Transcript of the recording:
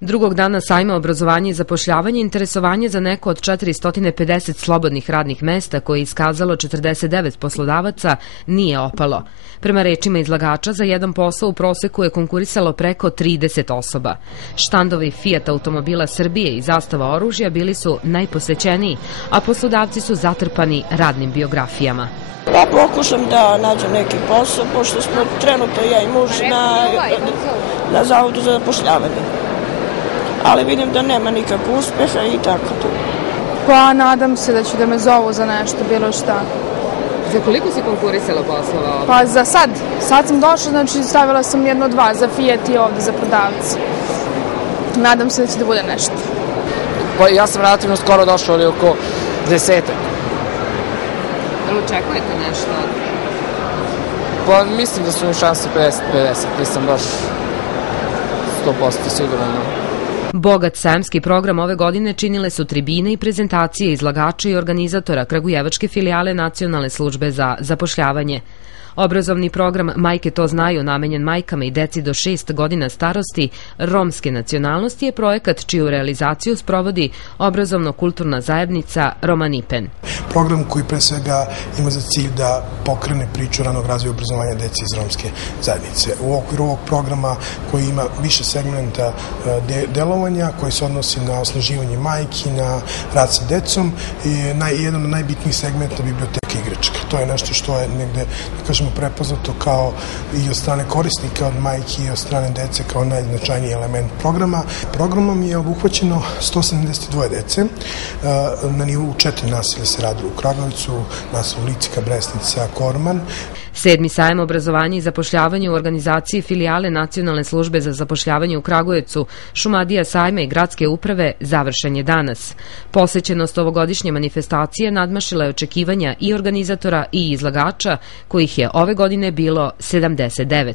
Drugog dana sajma obrazovanja i zapošljavanja interesovanje za neko od 450 slobodnih radnih mesta koje je iskazalo 49 poslodavaca nije opalo. Prema rečima izlagača, za jedan posao u proseku je konkurisalo preko 30 osoba. Štandovi Fiat automobila Srbije i zastava oružja bili su najposećeniji, a poslodavci su zatrpani radnim biografijama. Pa pokušam da nađem neki posao, pošto smo trenutno ja i muž na zavodu za zapošljavanje. Ali vidim da nema nikakvog uspeha i tako tu. Pa nadam se da će da me zovu za nešto, bilo šta. Za koliko si konkurisala poslova? Pa za sad. Sad sam došla, znači stavila sam 1-2 za Fiat i ovde za prodavci. Nadam se da će da bude nešto. Pa ja sam relativno skoro došao, ali oko 10. Jel očekujete nešto? Pa mislim da su mi šanse 50-50, nisam baš 100% siguran. Bogat sajamski program ove godine činile su tribine i prezentacije izlagača i organizatora kragujevačke filijale Nacionalne službe za zapošljavanje. Obrazovni program Majke to znaju, namenjen majkama i deci do 6 godina starosti romske nacionalnosti, je projekat čiju realizaciju sprovodi obrazovno-kulturna zajednica Romanipen. Program koji pre svega ima za cilj da pokrene priču ranog razvoja obrazovanja dece iz romske zajednice. U okviru ovog programa koji ima više segmenta delovanja, koji se odnosi na osnaživanje majki, na rad sa decom, i jedan od najbitnijih segmenta biblioteke igračka. To je nešto što je negde, da kažemo, prepoznato kao i od strane korisnika, od majki i od strane dece kao najznačajniji element programa. Programom je obuhvaćeno 172 dece. Na nivou 4 naselja se radilo u Kragujevcu, naselju Licika, Bresnica, Korman. 7. sajam obrazovanja i zapošljavanja u organizaciji filijale Nacionalne službe za zapošljavanje u Kragujevcu, Šumadija sajma i gradske uprave završen je danas. Posećenost ovogodišnje manifestacije nadmašila je očekivanja i organizatora i izlagača, kojih je ove godine bilo 79.